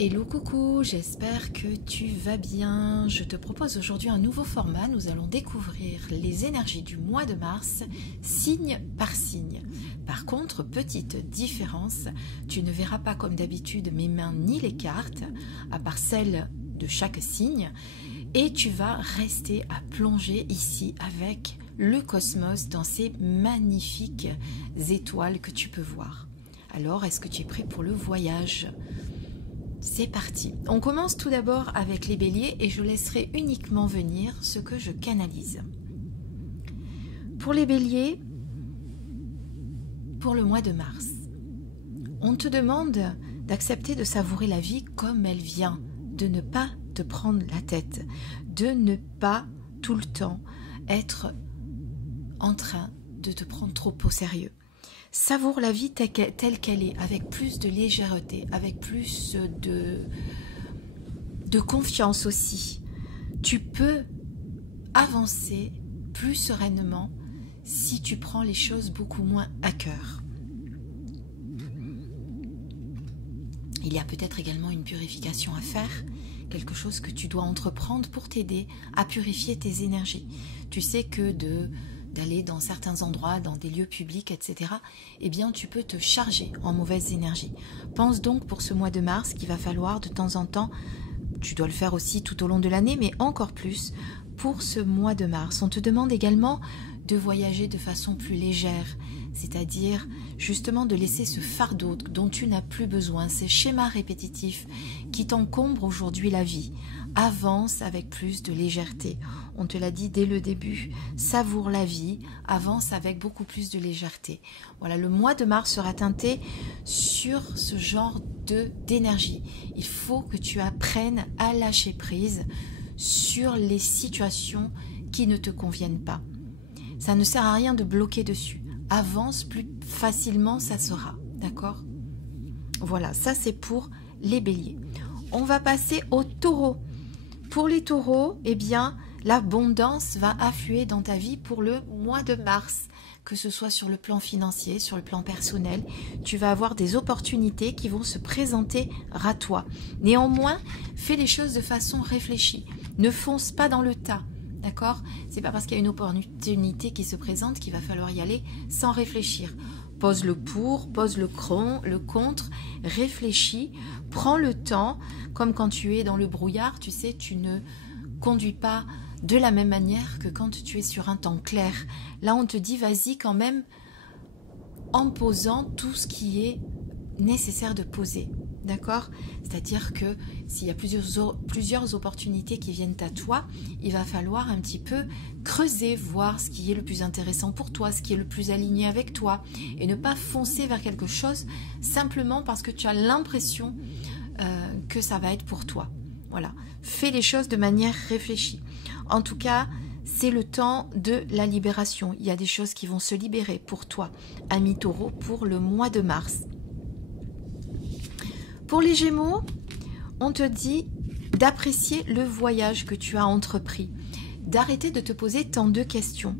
Hello coucou, j'espère que tu vas bien. Je te propose aujourd'hui un nouveau format. Nous allons découvrir les énergies du mois de mars, signe par signe. Par contre, petite différence, tu ne verras pas comme d'habitude mes mains ni les cartes, à part celles de chaque signe, et tu vas rester à plonger ici avec le cosmos dans ces magnifiques étoiles que tu peux voir. Alors, est-ce que tu es prêt pour le voyage ? C'est parti. On commence tout d'abord avec les béliers et je laisserai uniquement venir ce que je canalise. Pour les béliers, pour le mois de mars, on te demande d'accepter de savourer la vie comme elle vient, de ne pas te prendre la tête, de ne pas tout le temps être en train de te prendre trop au sérieux. Savoure la vie telle qu'elle est, avec plus de légèreté, avec plus de confiance aussi. Tu peux avancer plus sereinement si tu prends les choses beaucoup moins à cœur. Il y a peut-être également une purification à faire, quelque chose que tu dois entreprendre pour t'aider à purifier tes énergies. Tu sais que d'aller dans certains endroits, dans des lieux publics, etc., eh bien, tu peux te charger en mauvaise énergie. Pense donc pour ce mois de mars qu'il va falloir de temps en temps, tu dois le faire aussi tout au long de l'année, mais encore plus pour ce mois de mars. On te demande également de voyager de façon plus légère, c'est-à-dire justement de laisser ce fardeau dont tu n'as plus besoin, ces schémas répétitifs qui t'encombrent aujourd'hui la vie. Avance avec plus de légèreté. On te l'a dit dès le début, savoure la vie, avance avec beaucoup plus de légèreté. Voilà, le mois de mars sera teinté sur ce genre d'énergie. Il faut que tu apprennes à lâcher prise sur les situations qui ne te conviennent pas. Ça ne sert à rien de bloquer dessus. Avance plus facilement, ça sera. D'accord ? Voilà, ça c'est pour les béliers. On va passer aux taureaux. Pour les taureaux, eh bien, l'abondance va affluer dans ta vie pour le mois de mars. Que ce soit sur le plan financier, sur le plan personnel, tu vas avoir des opportunités qui vont se présenter à toi. Néanmoins, fais les choses de façon réfléchie. Ne fonce pas dans le tas. D'accord ? C'est pas parce qu'il y a une opportunité qui se présente qu'il va falloir y aller sans réfléchir. Pose le pour, pose le contre, réfléchis, prends le temps, comme quand tu es dans le brouillard, tu sais, tu ne conduis pas de la même manière que quand tu es sur un temps clair. Là, on te dit, vas-y quand même, en posant tout ce qui est nécessaire de poser. D'accord ? C'est-à-dire que s'il y a plusieurs opportunités qui viennent à toi, il va falloir un petit peu creuser, voir ce qui est le plus intéressant pour toi, ce qui est le plus aligné avec toi, et ne pas foncer vers quelque chose simplement parce que tu as l'impression que ça va être pour toi. Voilà. Fais les choses de manière réfléchie. En tout cas, c'est le temps de la libération. Il y a des choses qui vont se libérer pour toi, ami taureau, pour le mois de mars. Pour les Gémeaux, on te dit d'apprécier le voyage que tu as entrepris, d'arrêter de te poser tant de questions.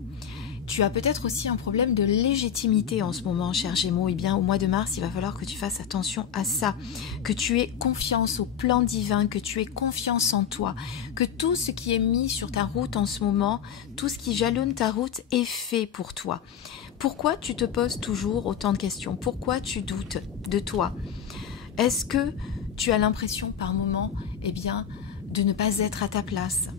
Tu as peut-être aussi un problème de légitimité en ce moment, cher Gémeaux. Eh bien, au mois de mars, il va falloir que tu fasses attention à ça, que tu aies confiance au plan divin, que tu aies confiance en toi, que tout ce qui est mis sur ta route en ce moment, tout ce qui jalonne ta route est fait pour toi. Pourquoi tu te poses toujours autant de questions ? Pourquoi tu doutes de toi ? Est-ce que tu as l'impression par moment, eh bien, de ne pas être à ta place ?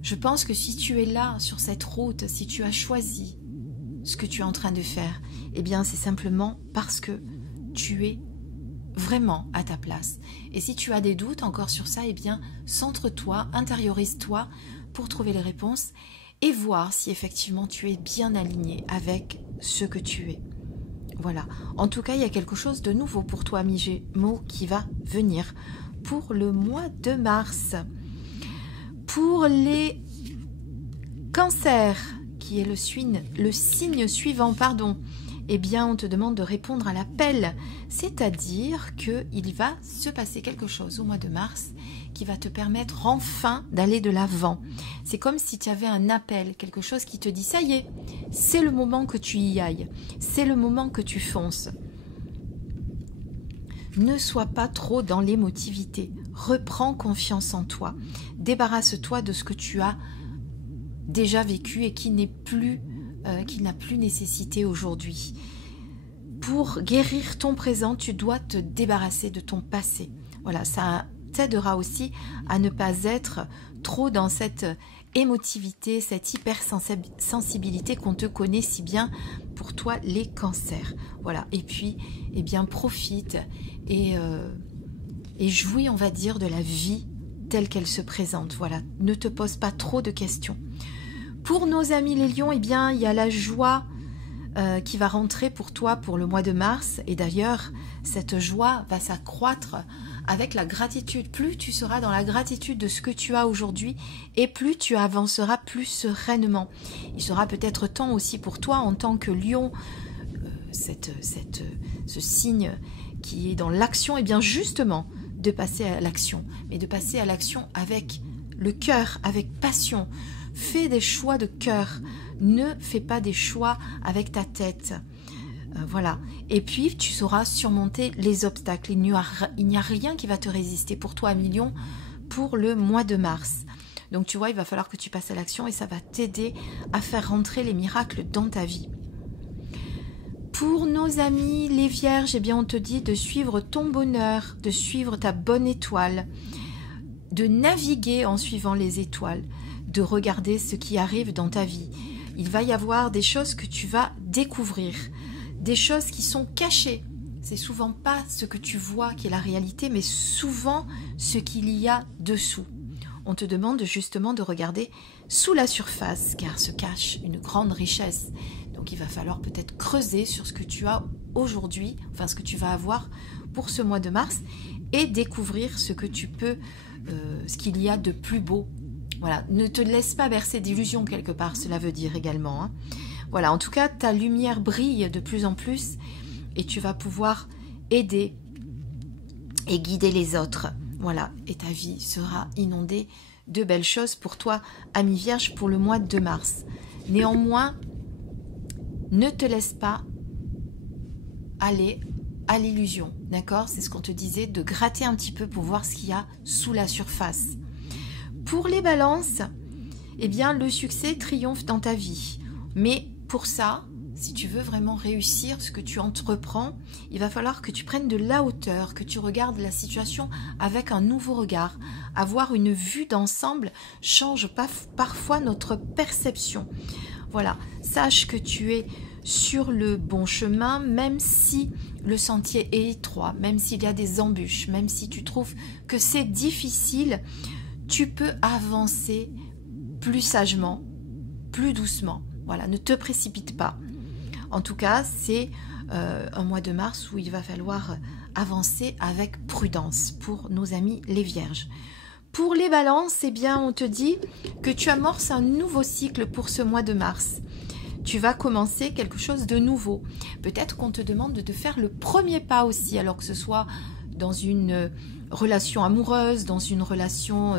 Je pense que si tu es là, sur cette route, si tu as choisi ce que tu es en train de faire, eh bien, c'est simplement parce que tu es vraiment à ta place. Et si tu as des doutes encore sur ça, eh bien, centre-toi, intériorise-toi pour trouver les réponses et voir si effectivement tu es bien aligné avec ce que tu es. Voilà. En tout cas, il y a quelque chose de nouveau pour toi, ami Gémeaux, qui va venir pour le mois de mars. Pour les cancers, qui est le signe suivant, eh bien, on te demande de répondre à l'appel. C'est-à-dire qu'il va se passer quelque chose au mois de mars qui va te permettre enfin d'aller de l'avant. C'est comme si tu avais un appel, quelque chose qui te dit « ça y est, c'est le moment que tu y ailles, c'est le moment que tu fonces ». ne sois pas trop dans l'émotivité. Reprends confiance en toi. Débarrasse-toi de ce que tu as déjà vécu et qui n'a plus nécessité aujourd'hui. Pour guérir ton présent, tu dois te débarrasser de ton passé. Voilà, ça t'aidera aussi à ne pas être trop dans cette émotivité, cette hypersensibilité qu'on te connaît si bien pour toi, les cancers. Voilà, et puis, eh bien, profite et jouis, on va dire, de la vie telle qu'elle se présente. Voilà, ne te pose pas trop de questions. Pour nos amis les lions, eh bien, il y a la joie qui va rentrer pour toi pour le mois de mars. Et d'ailleurs, cette joie va s'accroître avec la gratitude. Plus tu seras dans la gratitude de ce que tu as aujourd'hui et plus tu avanceras plus sereinement. Il sera peut-être temps aussi pour toi en tant que lion, ce signe qui est dans l'action, et bien justement de passer à l'action. Mais de passer à l'action avec le cœur, avec passion. Fais des choix de cœur. Ne fais pas des choix avec ta tête. Voilà. Et puis, tu sauras surmonter les obstacles. Il n'y a rien qui va te résister pour toi, Lion, pour le mois de mars. Donc, tu vois, il va falloir que tu passes à l'action et ça va t'aider à faire rentrer les miracles dans ta vie. Pour nos amis, les vierges, eh bien, on te dit de suivre ton bonheur, de suivre ta bonne étoile, de naviguer en suivant les étoiles, de regarder ce qui arrive dans ta vie. Il va y avoir des choses que tu vas découvrir, des choses qui sont cachées. C'est souvent pas ce que tu vois qui est la réalité, mais souvent ce qu'il y a dessous. On te demande justement de regarder sous la surface, car se cache une grande richesse. Donc il va falloir peut-être creuser sur ce que tu as aujourd'hui, enfin ce que tu vas avoir pour ce mois de mars, et découvrir ce que tu peux, ce qu'il y a de plus beau. Voilà, ne te laisse pas bercer d'illusions quelque part, cela veut dire également. Hein. Voilà, en tout cas, ta lumière brille de plus en plus et tu vas pouvoir aider et guider les autres. Voilà, et ta vie sera inondée de belles choses pour toi, ami Vierge, pour le mois de mars. Néanmoins, ne te laisse pas aller à l'illusion, d'accord? C'est ce qu'on te disait, de gratter un petit peu pour voir ce qu'il y a sous la surface. Pour les balances, eh bien, le succès triomphe dans ta vie. Mais pour ça, si tu veux vraiment réussir ce que tu entreprends, il va falloir que tu prennes de la hauteur, que tu regardes la situation avec un nouveau regard. Avoir une vue d'ensemble change parfois notre perception. Voilà, sache que tu es sur le bon chemin, même si le sentier est étroit, même s'il y a des embûches, même si tu trouves que c'est difficile, tu peux avancer plus sagement, plus doucement. Voilà, ne te précipite pas. En tout cas, c'est un mois de mars où il va falloir avancer avec prudence pour nos amis les vierges. Pour les balances, eh bien, on te dit que tu amorces un nouveau cycle pour ce mois de mars. Tu vas commencer quelque chose de nouveau. Peut-être qu'on te demande de faire le premier pas aussi, alors que ce soit dans une relation amoureuse, dans une relation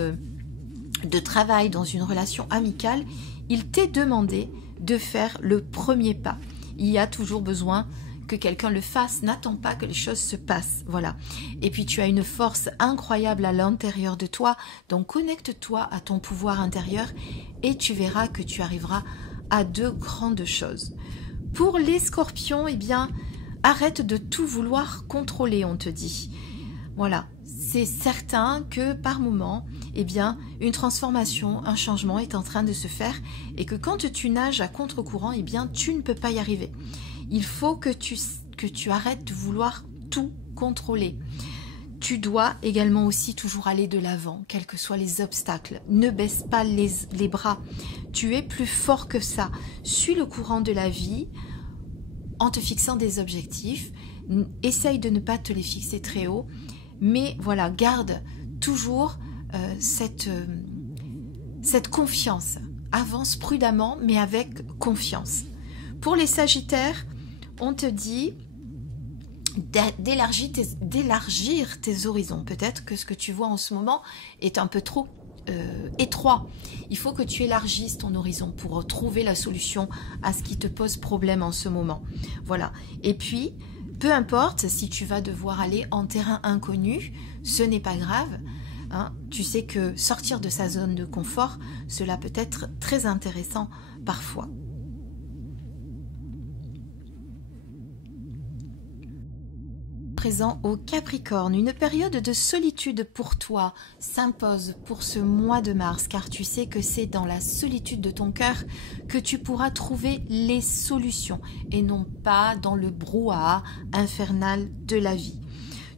de travail, dans une relation amicale. Il t'est demandé de faire le premier pas. Il y a toujours besoin que quelqu'un le fasse. N'attends pas que les choses se passent. Voilà. Et puis tu as une force incroyable à l'intérieur de toi. Donc connecte-toi à ton pouvoir intérieur et tu verras que tu arriveras à de grandes choses. Pour les scorpions, eh bien, arrête de tout vouloir contrôler, on te dit. Voilà. C'est certain que par moment, eh bien, une transformation, un changement est en train de se faire et que quand tu nages à contre-courant, eh bien, tu ne peux pas y arriver. Il faut que tu arrêtes de vouloir tout contrôler. Tu dois également aussi toujours aller de l'avant, quels que soient les obstacles. Ne baisse pas les bras. Tu es plus fort que ça. Suis le courant de la vie en te fixant des objectifs. Essaye de ne pas te les fixer très haut. Mais voilà, garde toujours cette confiance. Avance prudemment, mais avec confiance. Pour les sagittaires, on te dit d'élargir tes horizons. Peut-être que ce que tu vois en ce moment est un peu trop étroit. Il faut que tu élargisses ton horizon pour trouver la solution à ce qui te pose problème en ce moment. Voilà. Et puis, Peu importe si tu vas devoir aller en terrain inconnu, ce n'est pas grave. Hein. Tu sais que sortir de sa zone de confort, cela peut être très intéressant parfois. Présent au Capricorne, une période de solitude pour toi s'impose pour ce mois de mars, car tu sais que c'est dans la solitude de ton cœur que tu pourras trouver les solutions et non pas dans le brouhaha infernal de la vie.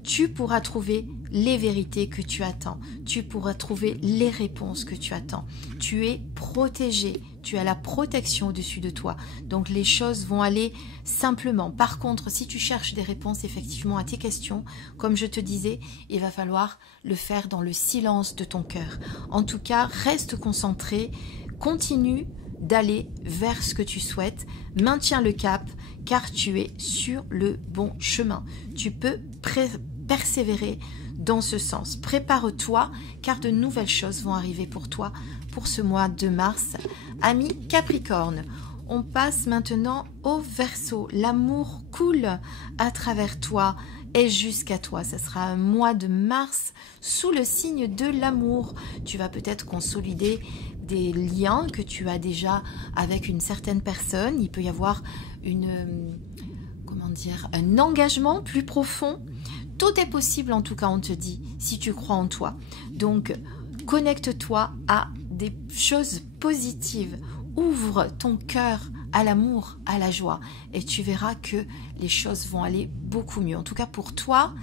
Tu pourras trouver les vérités que tu attends, tu pourras trouver les réponses que tu attends. Tu es protégé, tu as la protection au-dessus de toi, donc les choses vont aller simplement. Par contre, si tu cherches des réponses effectivement à tes questions, comme je te disais, il va falloir le faire dans le silence de ton cœur. En tout cas, reste concentré, continue d'aller vers ce que tu souhaites, maintiens le cap, car tu es sur le bon chemin. Tu peux persévérer dans ce sens. Prépare-toi, car de nouvelles choses vont arriver pour toi pour ce mois de mars. Ami Capricorne, on passe maintenant au Verseau. L'amour coule à travers toi et jusqu'à toi. Ce sera un mois de mars sous le signe de l'amour. Tu vas peut-être consolider des liens que tu as déjà avec une certaine personne. Il peut y avoir un engagement plus profond. Tout est possible, en tout cas, on te dit, si tu crois en toi. Donc, connecte-toi à des choses positives. Ouvre ton cœur à l'amour, à la joie. Et tu verras que les choses vont aller beaucoup mieux. En tout cas, pour toi,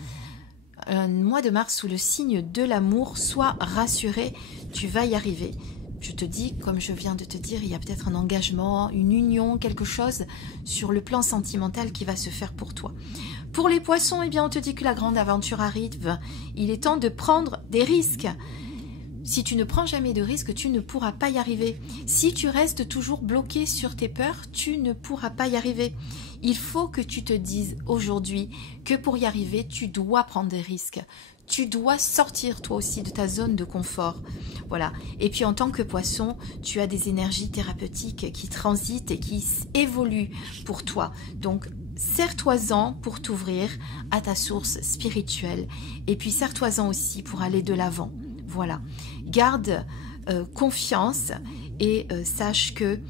un mois de mars sous le signe de l'amour, sois rassuré, tu vas y arriver. Je te dis, comme je viens de te dire, il y a peut-être un engagement, une union, quelque chose sur le plan sentimental qui va se faire pour toi. Pour les poissons, eh bien, on te dit que la grande aventure arrive. Il est temps de prendre des risques. Si tu ne prends jamais de risques, tu ne pourras pas y arriver. Si tu restes toujours bloqué sur tes peurs, tu ne pourras pas y arriver. Il faut que tu te dises aujourd'hui que pour y arriver, tu dois prendre des risques. Tu dois sortir toi aussi de ta zone de confort. Voilà. Et puis en tant que poisson, tu as des énergies thérapeutiques qui transitent et qui évoluent pour toi. Donc, serre-toi-en pour t'ouvrir à ta source spirituelle. Et puis, serre-toi-en aussi pour aller de l'avant. Voilà. Garde confiance et sache que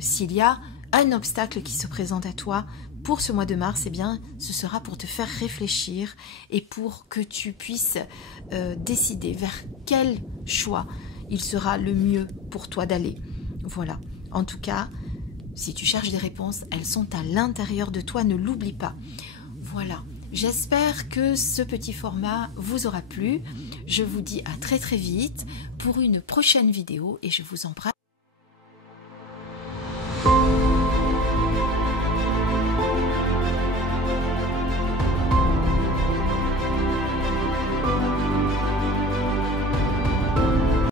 s'il y a un obstacle qui se présente à toi, pour ce mois de mars, eh bien, ce sera pour te faire réfléchir et pour que tu puisses décider vers quel choix il sera le mieux pour toi d'aller. Voilà. En tout cas, si tu cherches des réponses, elles sont à l'intérieur de toi, ne l'oublie pas. Voilà. J'espère que ce petit format vous aura plu. Je vous dis à très très vite pour une prochaine vidéo et je vous embrasse.